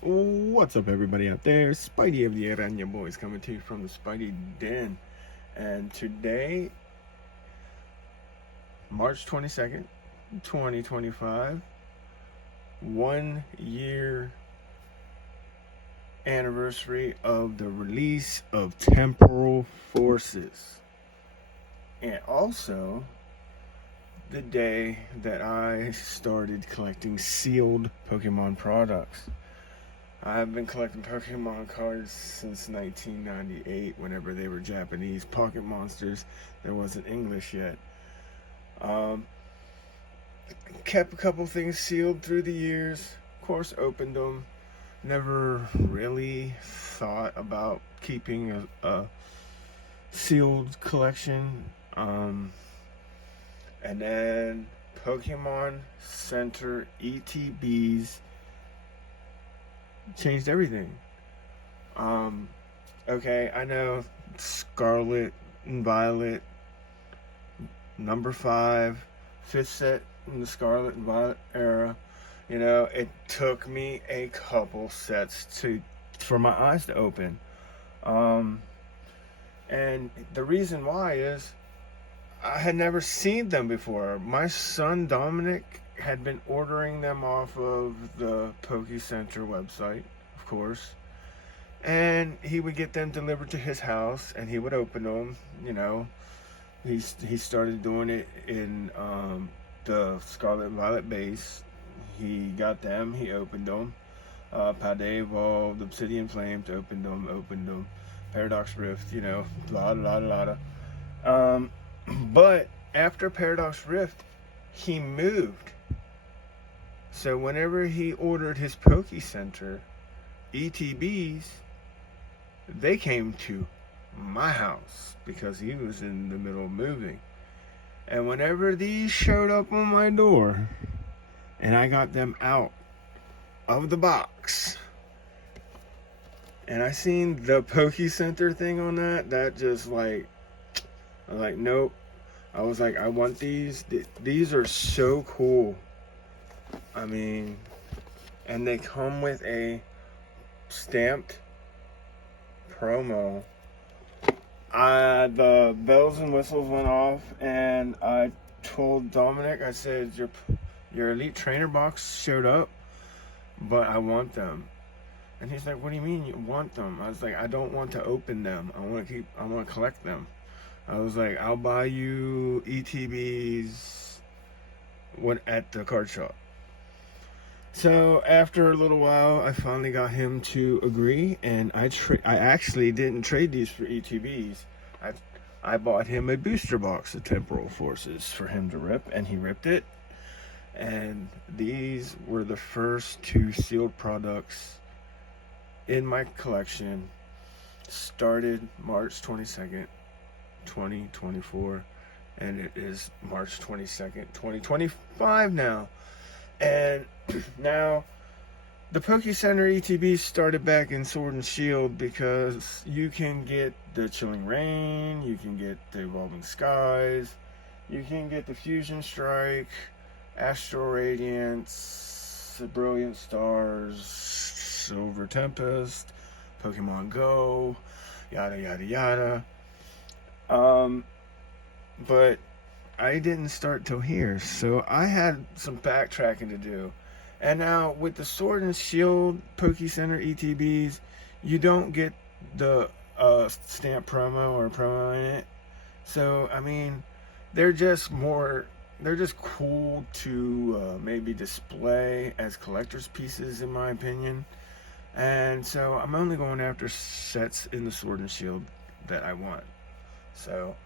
What's up, everybody out there? Spidey of the Aranya Boys coming to you from the Spidey Den. And today, March 22nd, 2025, 1 year anniversary of the release of Temporal Forces. And also, the day that I started collecting sealed Pokemon products. I've been collecting Pokemon cards since 1998, whenever they were Japanese pocket monsters. There wasn't English yet. Kept a couple things sealed through the years. Of course, opened them. Never really thought about keeping a sealed collection. And then Pokemon Center ETBs changed everything. Okay, I know Scarlet and Violet, number 5, 5th set in the Scarlet and Violet era. You know, it took me a couple sets for my eyes to open. And the reason why is I had never seen them before. My son Dominic had been ordering them off of the Poke Center website, of course, and he would get them delivered to his house, and he would open them. You know, he started doing it in the Scarlet and Violet base. He got them, he opened them. Pade Evolved, Obsidian Flames, opened them. Paradox Rift, you know, la. But after Paradox Rift, he moved. So whenever he ordered his Poke Center ETBs, they came to my house because he was in the middle of moving. And whenever these showed up on my door and I got them out of the box and I seen the Poke Center thing on that just like, I was like, nope. I was like, I want these. These are so cool. I mean, and they come with a stamped promo. The bells and whistles went off, and I told Dominic, I said, your Elite Trainer box showed up, but I want them. And he's like, what do you mean you want them? I was like, I don't want to open them. I want to collect them. I was like, I'll buy you ETBs at the card shop. So after a little while, I finally got him to agree, and I actually didn't trade these for ETBs. I bought him a booster box of Temporal Forces for him to rip, and he ripped it. And these were the first 2 sealed products in my collection. Started March 22nd. 2024, and it is March 22nd, 2025 now. And now the Poke Center ETB started back in Sword and Shield because you can get the Chilling Rain, you can get the Evolving Skies, you can get the Fusion Strike, Astral Radiance, the Brilliant Stars, Silver Tempest, Pokemon Go, yada yada yada. But I didn't start till here, so I had some backtracking to do. And now with the Sword and Shield Poke Center ETBs, you don't get the stamp promo or promo in it. So I mean, they're just cool to maybe display as collector's pieces, in my opinion. And so I'm only going after sets in the Sword and Shield that I want. So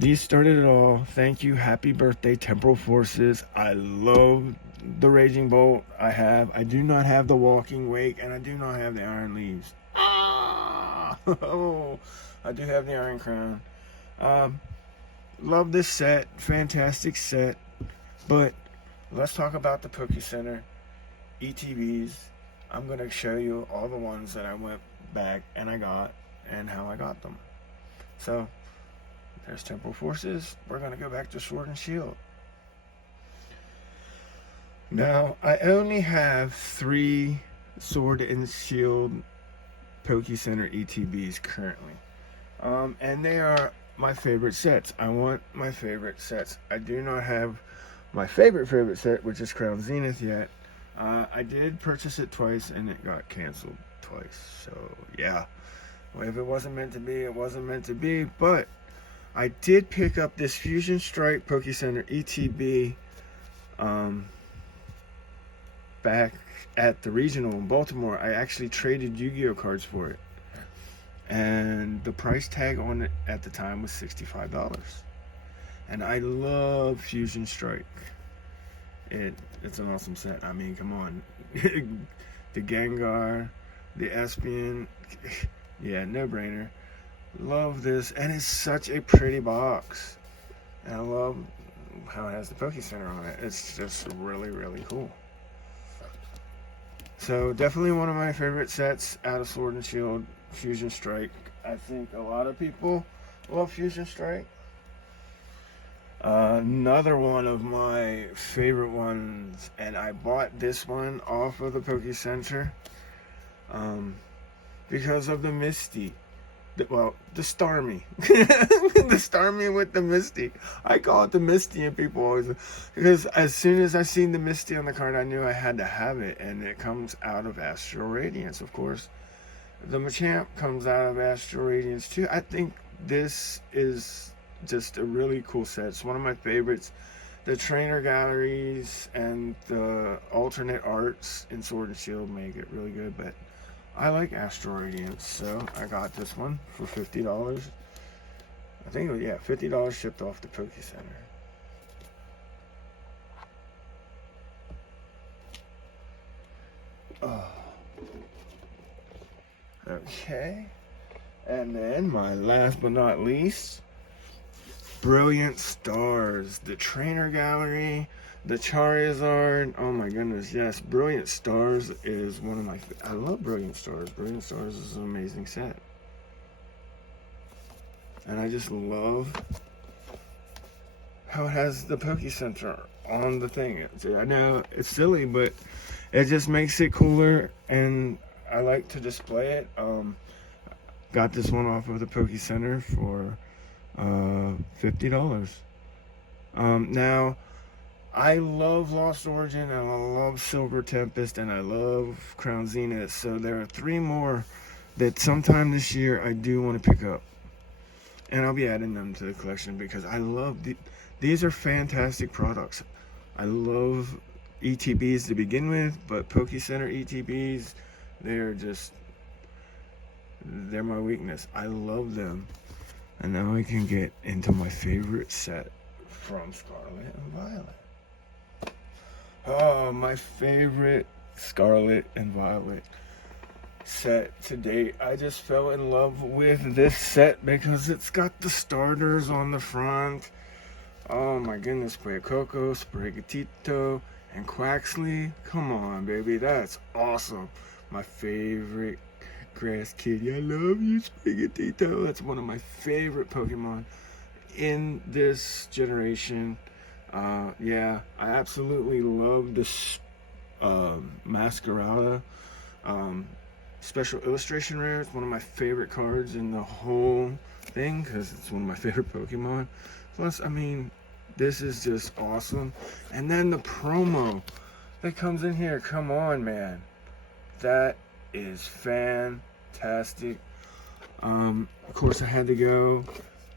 these started it all. Thank you. Happy birthday, Temporal Forces. I love the Raging Bolt. I do not have the Walking Wake, and I do not have the Iron Leaves. Oh, I do have the Iron Crown. Love this set. Fantastic set. But let's talk about the Poke Center ETBs. I'm going to show you all the ones that I went back and I got and how I got them. So there's Temporal Forces. We're going to go back to Sword and Shield. Now, I only have 3 Sword and Shield Poke Center ETBs currently. And they are my favorite sets. I want my favorite sets. I do not have my favorite set, which is Crown Zenith, yet. I did purchase it twice, and it got canceled twice. So, yeah. Well, if it wasn't meant to be, it wasn't meant to be. But I did pick up this Fusion Strike Poke Center ETB back at the regional in Baltimore. I actually traded Yu-Gi-Oh cards for it, and the price tag on it at the time was $65. And I love Fusion Strike. It's an awesome set. I mean, come on. The Gengar, the Espion, yeah, no brainer. Love this, and it's such a pretty box. And I love how it has the Poke Center on it. It's just really, really cool. So definitely one of my favorite sets out of Sword and Shield, Fusion Strike. I think a lot of people love Fusion Strike. Another one of my favorite ones, and I bought this one off of the Poke Center because of the Misty. The Starmie. The Starmie with the Misty. I call it the Misty, and people always, because as soon as I seen the Misty on the card, I knew I had to have it, and it comes out of Astral Radiance, of course. The Machamp comes out of Astral Radiance too. I think this is just a really cool set. It's one of my favorites. The trainer galleries and the alternate arts in Sword and Shield make it really good, but I like Astral Radiance, so I got this one for $50. I think it was, yeah, $50 shipped off the Poke Center. Oh. Okay. And then my last but not least, Brilliant Stars, the trainer gallery, the Charizard. Oh my goodness, yes, Brilliant Stars is one of my, I love Brilliant Stars. Brilliant Stars is an amazing set. And I just love how it has the Poke Center on the thing. I know it's silly, but it just makes it cooler, and I like to display it. Got this one off of the Poke Center for $50. Now, I love Lost Origin, and I love Silver Tempest, and I love Crown Zenith. So there are 3 more that sometime this year I do want to pick up, and I'll be adding them to the collection because I love these are fantastic products. I love ETBs to begin with, but Poke Center ETBs, they're my weakness. I love them. And now I can get into my favorite set from Scarlet and Violet. Oh, my favorite Scarlet and Violet set to date. I just fell in love with this set because it's got the starters on the front. Oh my goodness, Coco, Sprigatito, and Quaxley. Come on, baby, that's awesome. My favorite Grass Kitty. I love you, Sprigatito. That's one of my favorite Pokemon in this generation. Yeah, I absolutely love this Masquerada special illustration rare. It's one of my favorite cards in the whole thing because it's one of my favorite Pokemon. Plus, I mean, this is just awesome. And then the promo that comes in here. Come on, man. That is fantastic. Of course, I had to go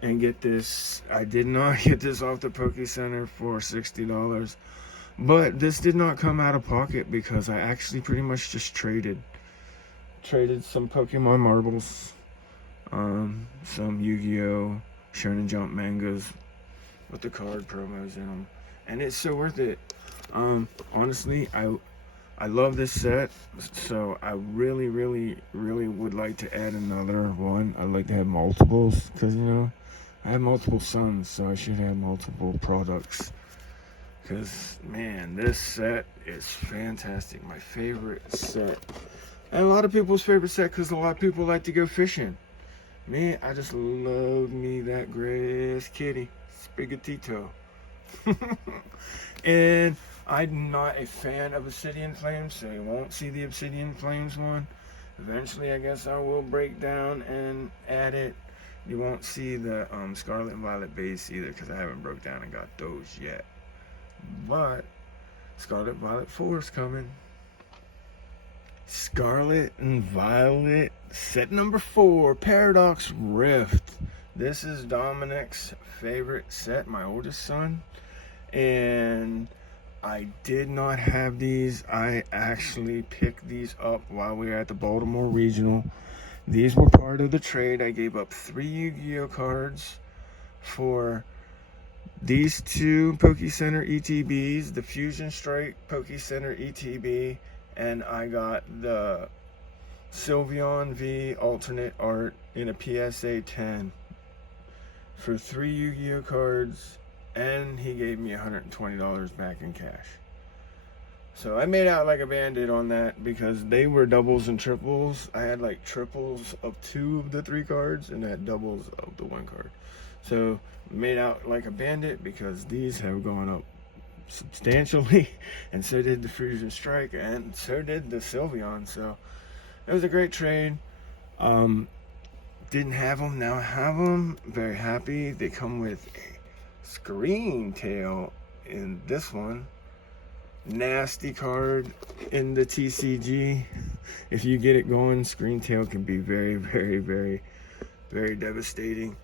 and get this. I did not get this off the Poke Center for $60, but this did not come out of pocket because I actually pretty much just traded some Pokemon marbles, some Yu-Gi-Oh Shonen Jump mangas with the card promos in them, and it's so worth it. Honestly, I love this set, so I really would like to add another one. I'd like to have multiples, because, you know, I have multiple sons, so I should have multiple products. Because, man, this set is fantastic. My favorite set. And a lot of people's favorite set, because a lot of people like to go fishing. Me, I just love me that Grass Kitty, Sprigatito. And I'm not a fan of Obsidian Flames, so you won't see the Obsidian Flames one. Eventually, I guess I will break down and add it. You won't see the Scarlet and Violet base either, because I haven't broke down and got those yet. But Scarlet Violet 4 is coming. Scarlet and Violet set number 4, Paradox Rift. This is Dominic's favorite set, my oldest son. And I did not have these. I actually picked these up while we were at the Baltimore Regional. These were part of the trade. I gave up 3 Yu-Gi-Oh cards for these 2 Poke Center ETBs, the Fusion Strike Poke Center ETB, and I got the Sylveon V alternate art in a PSA 10 for 3 Yu-Gi-Oh cards, and he gave me $120 back in cash. So I made out like a bandit on that because they were doubles and triples. I had like triples of 2 of the 3 cards and I had doubles of the 1 card. So made out like a bandit because these have gone up substantially, and so did the Fusion Strike, and so did the Sylveon. So it was a great trade. Didn't have them, now I have them. Very happy. They come with a Screen Tail in this one. Nasty card in the TCG. If you get it going, Screen Tail can be very, very, very, very devastating.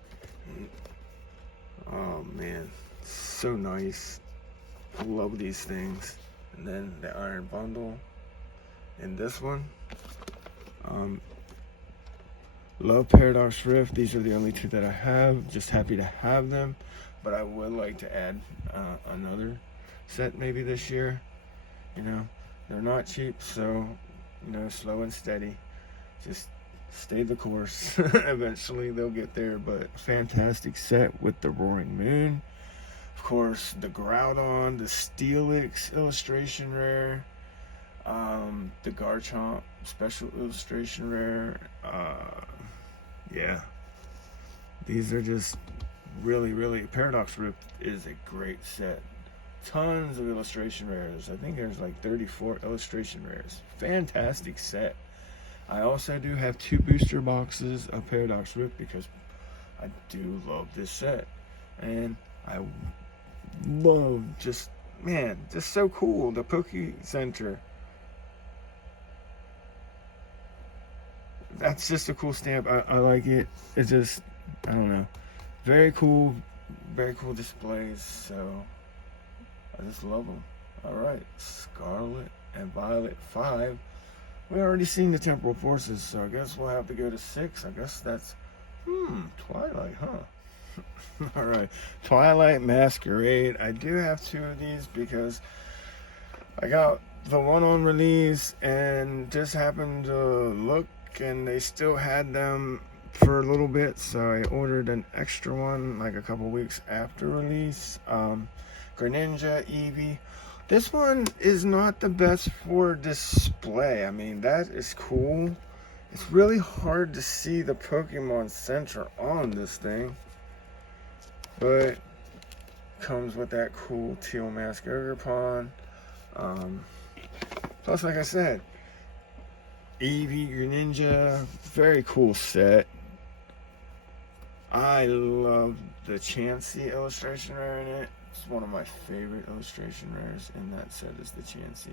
Oh man, so nice. I love these things. And then the Iron Bundle in this one. Love Paradox Rift. These are the only 2 that I have. Just happy to have them, but I would like to add another set maybe this year. You know, they're not cheap, so, you know, slow and steady. Just stay the course. Eventually they'll get there, but fantastic set with the Roaring Moon. Of course, the Groudon, the Steelix illustration rare, the Garchomp special illustration rare. Yeah, these are just really, really, Paradox Rift is a great set. Tons of illustration rares. I think there's like 34 illustration rares. Fantastic set. I also do have 2 booster boxes of Paradox Rift because I do love this set. And I love just so cool. The Poke Center. That's just a cool stamp. I like it. It's just, I don't know. Very cool displays. So I just love them. Alright, Scarlet and Violet 5. We already seen the Temporal Forces, so I guess we'll have to go to 6. I guess that's, Twilight, huh? Alright, Twilight Masquerade. I do have 2 of these because I got the one on release and just happened to look and they still had them for a little bit, so I ordered an extra one like a couple weeks after release. Greninja Eevee. This one is not the best for display. I mean, that is cool. It's really hard to see the Pokemon Center on this thing, but comes with that cool teal mask Ogerpon. Plus, like I said, Eevee, Greninja, very cool set. I love the Chansey illustration rare in it. It's one of my favorite illustration rares in that set is the Chansey.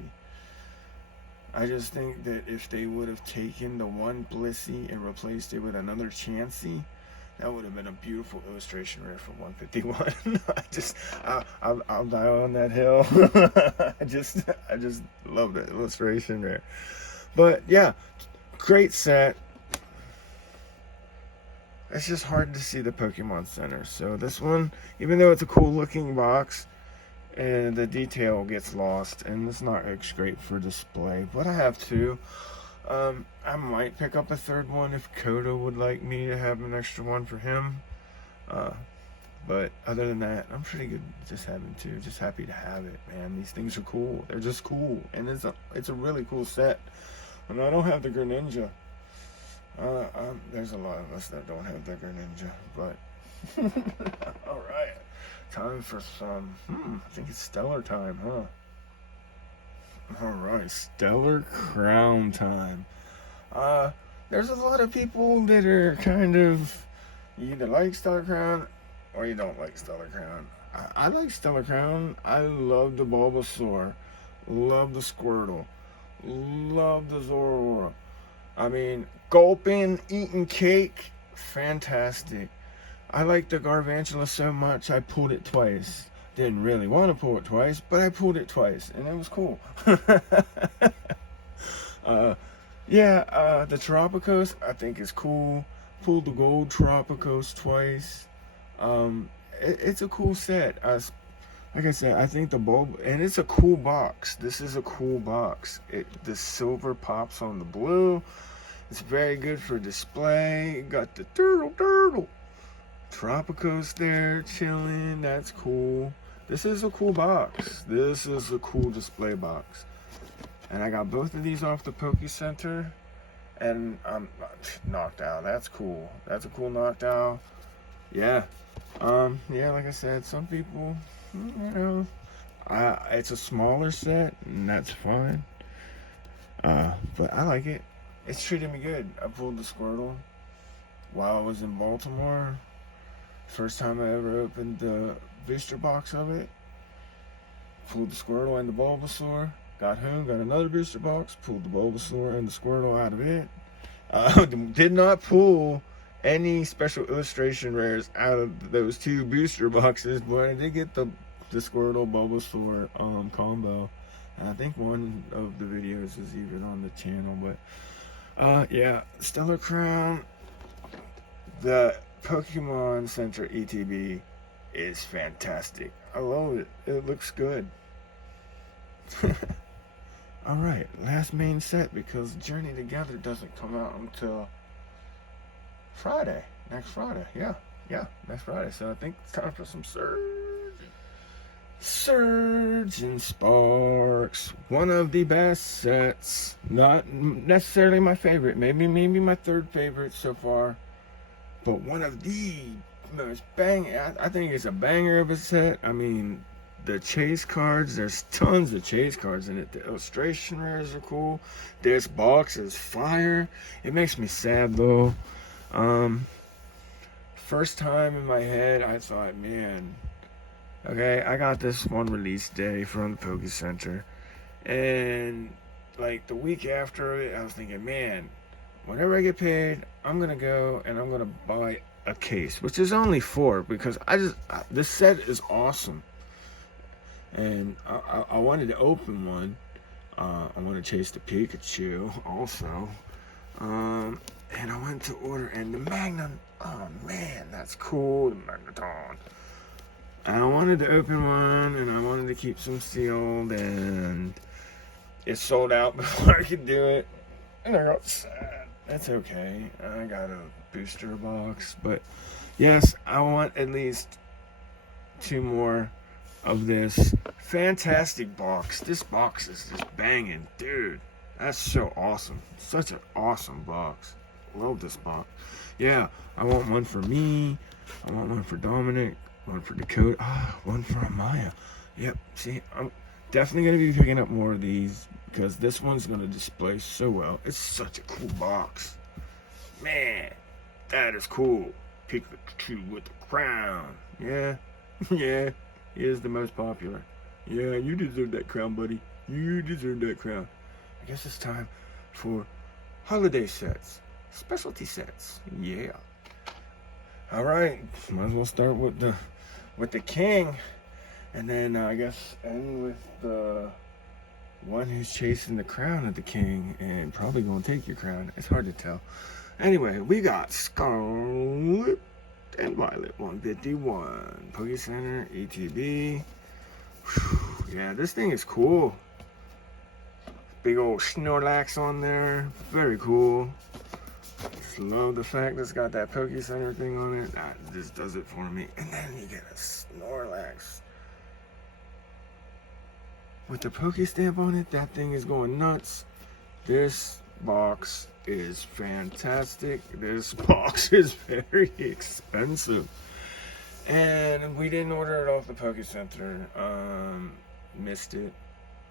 I just think that if they would have taken the one Blissey and replaced it with another Chansey, that would have been a beautiful illustration rare for 151. I'll die on that hill. I just love that illustration rare. But yeah, great set. It's just hard to see the Pokemon Center. So this one, even though it's a cool looking box, and the detail gets lost, and it's not great for display. But I have 2. I might pick up a 3rd one if Koda would like me to have an extra one for him. But other than that, I'm pretty good just having 2. Just happy to have it, man. These things are cool. They're just cool, and it's a really cool set. And I don't have the Greninja. There's a lot of us that don't have the Greninja, but all right, time for some. I think it's Stellar time, huh? Alright, Stellar Crown time. There's a lot of people that are kind of, you either like Stellar Crown or you don't like Stellar Crown. I like Stellar Crown. I love the Bulbasaur. Love the Squirtle. Love the Zoroark. I mean, gulping, eating cake, fantastic. I like the Garvantula so much I pulled it twice. Didn't really want to pull it twice, but I pulled it twice, and it was cool. The Tropicos I think is cool. Pulled the gold Tropicos twice. It's a cool set. Like I said, I think the bulb, and it's a cool box. This is a cool box. The silver pops on the blue. It's very good for display. Got the turtle. Tropicos there chilling. That's cool. This is a cool box. This is a cool display box. And I got both of these off the Poke Center. And I'm knocked out. That's cool. That's a cool knocked out. Yeah. Like I said, some people, it's a smaller set, and that's fine. But I like it. It's treating me good. I pulled the Squirtle while I was in Baltimore. First time I ever opened the booster box of it. Pulled the Squirtle and the Bulbasaur. Got home, got another booster box. Pulled the Bulbasaur and the Squirtle out of it. Did not pull any special illustration rares out of those two booster boxes, but I did get the Squirtle Bulbasaur combo. And I think one of the videos is even on the channel, but Stellar Crown, the Pokemon Center ETB is fantastic. I love it. It looks good. Alright, last main set, because Journey Together doesn't come out until Friday. Next Friday. Yeah, next Friday. So I think it's time for some Surge and Sparks. One of the best sets. Not necessarily my favorite. Maybe my third favorite so far. But one of the most I think it's a banger of a set. I mean, the chase cards, there's tons of chase cards in it. The illustration rares are cool. This box is fire. It makes me sad though. First time in my head, I thought, man, okay, I got this one release day from the Poke Center, and like the week after it, I was thinking, man, whenever I get paid, I'm gonna go and I'm gonna buy a case, which is only 4, because this set is awesome, and I wanted to open one. I want to chase the Pikachu also, and I went to order, and the Magnum, oh man, that's cool, the Magneton. I wanted to open one, and I wanted to keep some sealed, and it sold out before I could do it, and I got sad. That's okay. I got a booster box, but yes, I want at least 2 more of this fantastic box. This box is just banging, dude. That's so awesome. Such an awesome box. Love this box. Yeah, I want one for me. I want one for Dominic. One for Dakota. One for Amaya. Yep. See, I'm definitely going to be picking up more of these, because this one's going to display so well. It's such a cool box. Man, that is cool. Pikachu with the crown. Yeah. Yeah. He is the most popular. Yeah, you deserve that crown, buddy. You deserve that crown. I guess it's time for holiday sets. Specialty sets. Yeah. Alright. Might as well start with the king. And then I guess end with the one who's chasing the crown of the king and probably gonna take your crown. It's hard to tell. Anyway, we got Scarlet and Violet 151. Poke Center, ETB. Whew, yeah, this thing is cool. Big old Snorlax on there. Very cool. Just love the fact that it's got that Poke Center thing on it. That just does it for me. And then you get a Snorlax with the Poke Stamp on it. That thing is going nuts. This box is fantastic. This box is very expensive. And we didn't order it off the Poke Center. Missed it.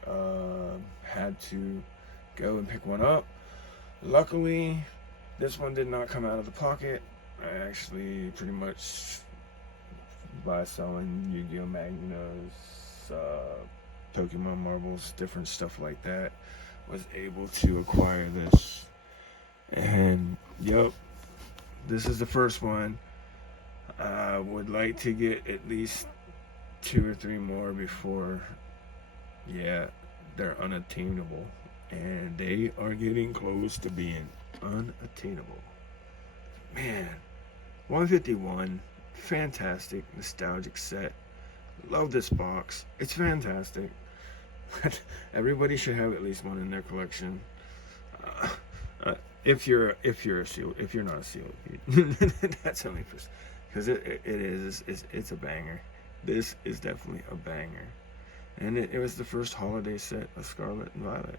had to go and pick one up. Luckily, this one did not come out of the pocket. I actually pretty much, by selling Yu-Gi-Oh! Magnos, Pokemon marbles, different stuff like that, was able to acquire this. And yep, this is the first one. I would like to get at least 2 or 3 more before, yeah, they're unattainable. And they are getting close to being unattainable. Man, 151, fantastic, nostalgic set. Love this box. It's fantastic. Everybody should have at least one in their collection. If you're not a seal, that's only for, because it's a banger. This is definitely a banger, and it was the first holiday set of Scarlet and Violet.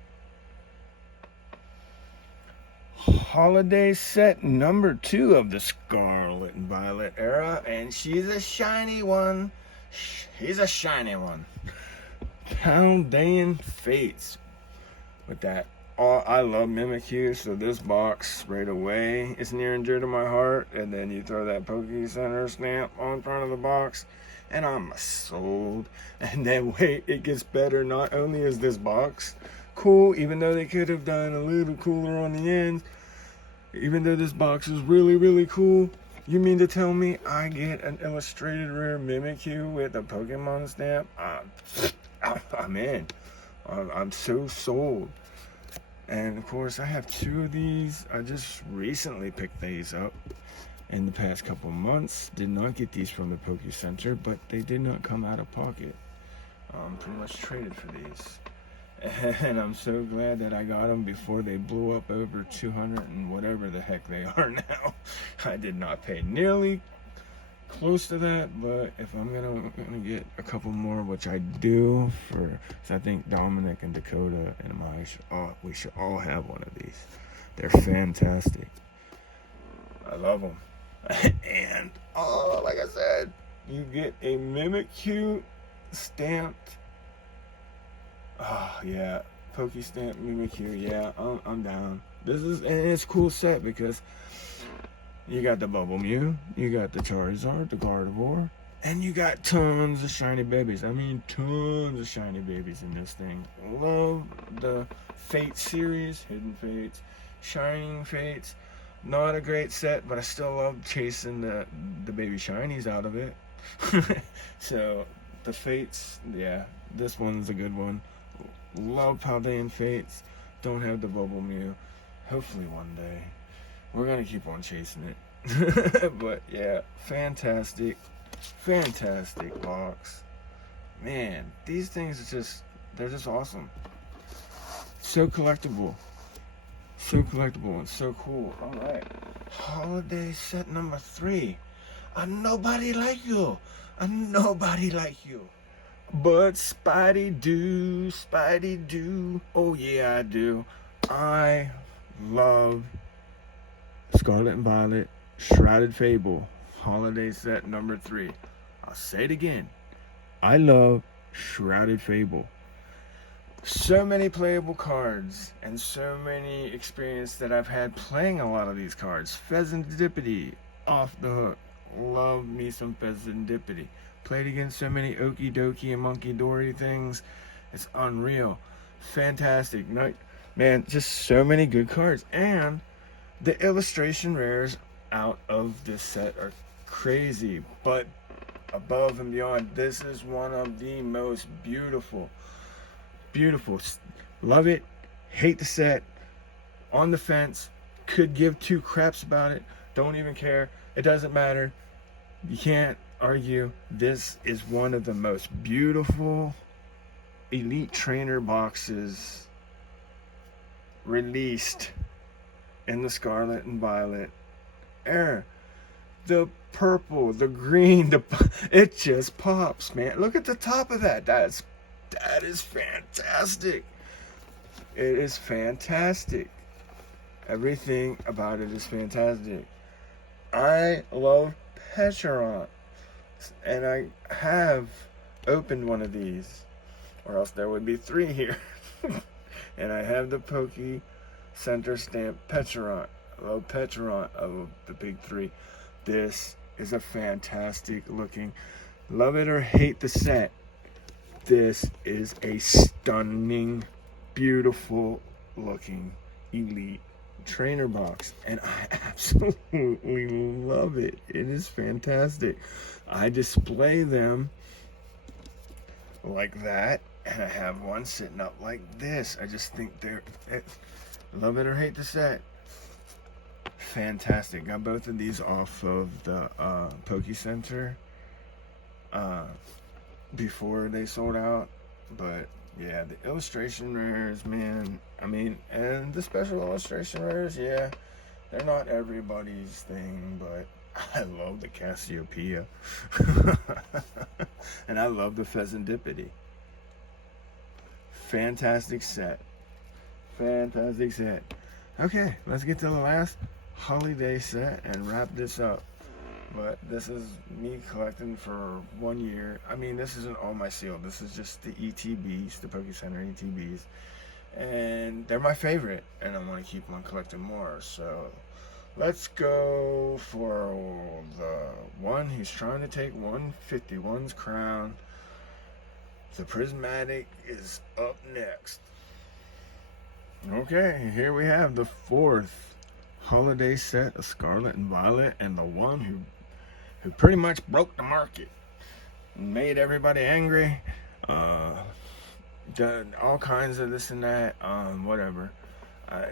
Holiday set number 2 of the Scarlet and Violet era, and she's a shiny one. He's a shiny one. Paldean Fates. With that, I love Mimikyu, so this box right away is near and dear to my heart. And then you throw that Poke Center stamp on front of the box, and I'm sold. And then wait, it gets better. Not only is this box cool, even though they could have done a little cooler on the ends, even though this box is really, really cool, you mean to tell me I get an illustrated rare Mimikyu with a Pokemon stamp? I'm in. I'm so sold. And of course, I have 2 of these. I just recently picked these up in the past couple months. Did not get these from the Poke Center, but they did not come out of pocket. Pretty much traded for these. And I'm so glad that I got them before they blew up over 200 and whatever the heck they are now. I did not pay nearly close to that, but if I'm gonna get a couple more, which I do, because I think Dominic and Dakota and we should all have one of these. They're fantastic. I love them. And like I said, you get a Mimikyu stamped. Oh yeah, Poke Stamp Mimikyu. Yeah, I'm down. And it's a cool set because you got the Bubble Mew, you got the Charizard, the Gardevoir, and you got tons of shiny babies. I mean, tons of shiny babies in this thing. Love the Fate series, Hidden Fates, Shining Fates. Not a great set, but I still love chasing the baby shinies out of it. So the Fates, yeah, this one's a good one. Love Paldean Fates. Don't have the Bubble Mew. Hopefully one day. We're gonna keep on chasing it. But yeah, fantastic box. Man, these things they're just awesome. So collectible and so cool. All right, holiday set number 3. A nobody like you. But Spidey do. Oh yeah, I do. I love Scarlet and Violet Shrouded Fable holiday set number 3. I'll say it again. I love Shrouded Fable. So many playable cards and so many experience that I've had playing a lot of these cards. Pheasantipity, off the hook. Love me some Pheasantipity. Played against so many Okie Dokie and Monkey Dory things. It's unreal. Fantastic. Man, just so many good cards. And the illustration rares out of this set are crazy. But above and beyond, this is one of the most beautiful. Love it. Hate the set. On the fence. Could give 2 craps about it. Don't even care. It doesn't matter. You can't argue. This is one of the most beautiful Elite Trainer boxes released in the Scarlet and Violet era. The purple, the green, it just pops, man. Look at the top of that. That is fantastic. It is fantastic. Everything about it is fantastic. I love Pecharon, and I have opened one of these. or else there would be 3 here. And I have the Poke Center stamp Petarant. I love Petarant of the big 3. This is a fantastic looking, love it or hate the set, this is a stunning, beautiful looking elite trainer box, and I absolutely love it. It is fantastic. I display them like that, and I have one sitting up like this. I just think they're, love it or hate the set, fantastic. Got both of these off of the Poke Center before they sold out. But yeah, the illustration rares, man, I mean, and the special illustration rares, yeah, they're not everybody's thing, but I love the Cassiopeia. And I love the Pheasantipity. Fantastic set. Fantastic set. Okay, let's get to the last holiday set and wrap this up. But this is me collecting for 1 year. I mean, this isn't all my seal. This is just the ETBs, the Poke Center ETBs. And they're my favorite, and I want to keep on collecting more. So let's go for the one who's trying to take 151's crown. The Prismatic is up next. Okay, here we have the 4th holiday set of Scarlet and Violet, and the one who pretty much broke the market, made everybody angry, done all kinds of this and that, whatever. I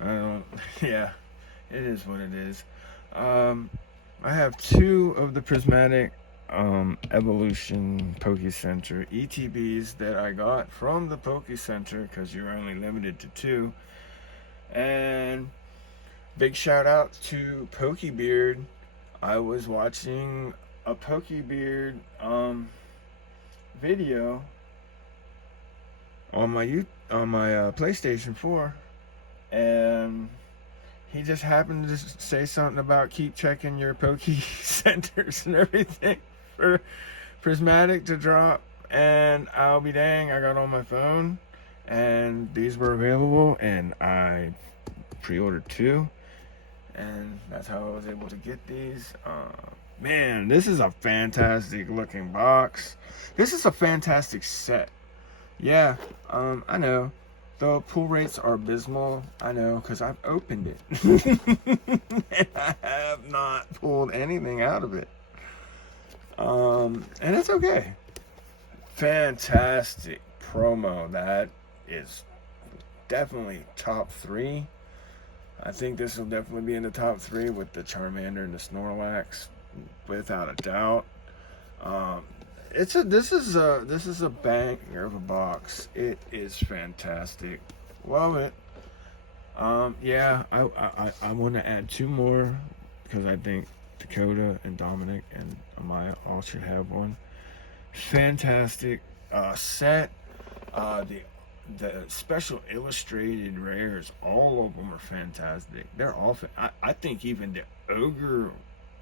don't, yeah, it is what it is. I have 2 of the Prismatic Evolution Poke Center ETBs that I got from the Poke Center, because you're only limited to 2. And big shout out to Pokebeard. I was watching a Pokebeard video on my PlayStation 4, and he just happened to say something about keep checking your Poke Centers and everything for Prismatic to drop, and I'll be dang, I got on my phone and these were available, and I pre-ordered 2, and that's how I was able to get these. Man, this is a fantastic looking box. This is a fantastic set. Yeah, I know the pull rates are abysmal. I know, because I've opened it and I have not pulled anything out of it. And it's okay. Fantastic promo. That is definitely top 3. I think this will definitely be in the top 3 with the Charmander and the Snorlax, without a doubt. This is a banger of a box. It is fantastic. Love it. Yeah, I want to add 2 more, because I think Dakota and Dominic and Amaya all should have one. Fantastic set. The special illustrated rares, all of them are fantastic. They're all I think even the Ogre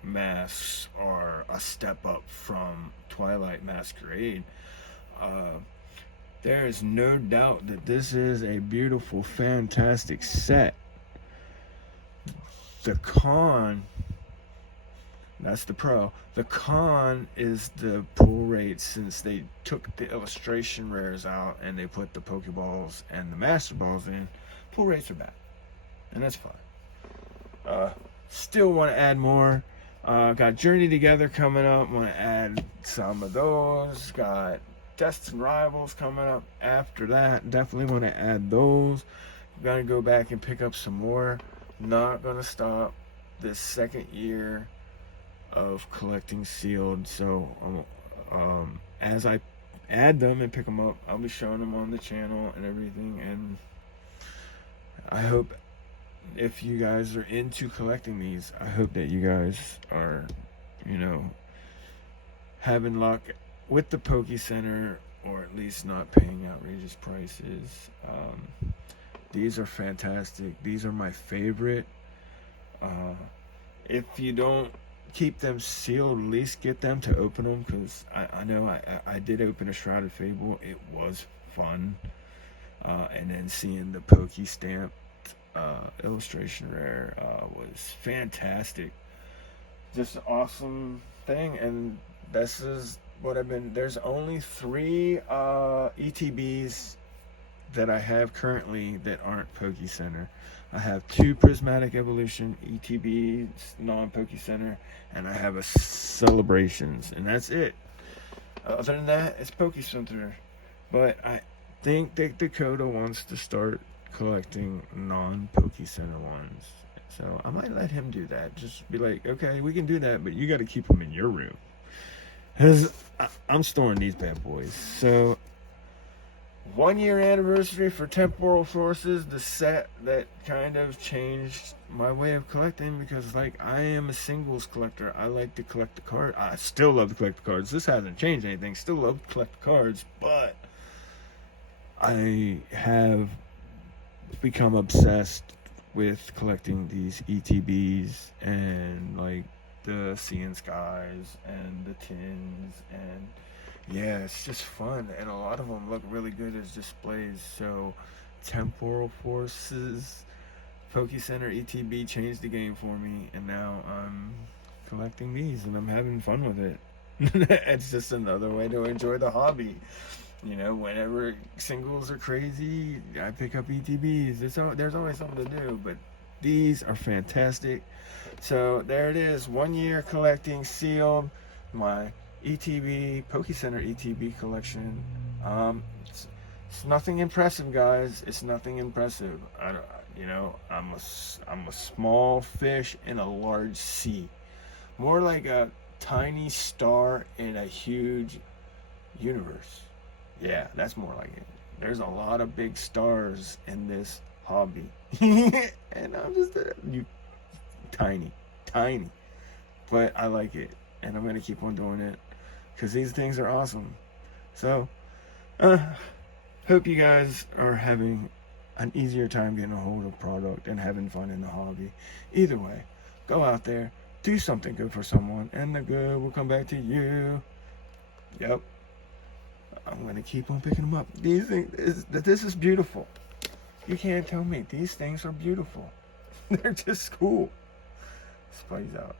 masks are a step up from Twilight Masquerade. There is no doubt that this is a beautiful, fantastic set. The con, that's the pro. The con is the pull rate, since they took the illustration rares out and they put the Pokeballs and the Master Balls in. Pull rates are bad, and that's fine. Still want to add more. Got Journey Together coming up. Want to add some of those. Got Tests and Rivals coming up after that. Definitely want to add those. Gonna go back and pick up some more. Not gonna stop this 2nd year of collecting sealed. So as I add them and pick them up, I'll be showing them on the channel and everything. And I hope, if you guys are into collecting these, I hope that you guys are, having luck with the Poke Center, or at least not paying outrageous prices. These are fantastic. These are my favorite. If you don't keep them sealed, at least get them to open them, because I know I did open a Shrouded Fable. It was fun. And then seeing the Pokey Stamp illustration rare was fantastic. Just an awesome thing. And this is what I've been. There's only 3 ETBs that I have currently that aren't Poke Center. I have 2 Prismatic Evolution ETBs, non-Poke Center, and I have a Celebrations, and that's it. Other than that, it's Poke Center. But I think that Dakota wants to start collecting non-Poke Center ones. So I might let him do that. Just be like, okay, we can do that, but you got to keep them in your room. Because I'm storing these bad boys. So 1 year anniversary for Temporal Forces, the set that kind of changed my way of collecting, because like I am a singles collector. I like to collect the cards. I still love to collect the cards. This hasn't changed anything. Still love to collect the cards, but I have become obsessed with collecting these ETBs and like the Sea and Skies and the Tins, and yeah, it's just fun, and a lot of them look really good as displays. So Temporal Forces Poke Center ETB changed the game for me, and now I'm collecting these and I'm having fun with it. It's just another way to enjoy the hobby. You know, whenever singles are crazy, I pick up ETBs. There's always something to do, but these are fantastic. So there it is, 1 year collecting sealed my ETB, Poke Center ETB collection. It's nothing impressive, guys. It's nothing impressive. I'm a small fish in a large sea. More like a tiny star in a huge universe. Yeah, that's more like it. There's a lot of big stars in this hobby. And I'm just tiny. But I like it. And I'm going to keep on doing it, because these things are awesome. So, hope you guys are having an easier time getting a hold of product and having fun in the hobby. Either way, go out there, do something good for someone, and the good will come back to you. Yep. I'm going to keep on picking them up. These things, this is beautiful. You can't tell me. These things are beautiful. They're just cool. Spice out.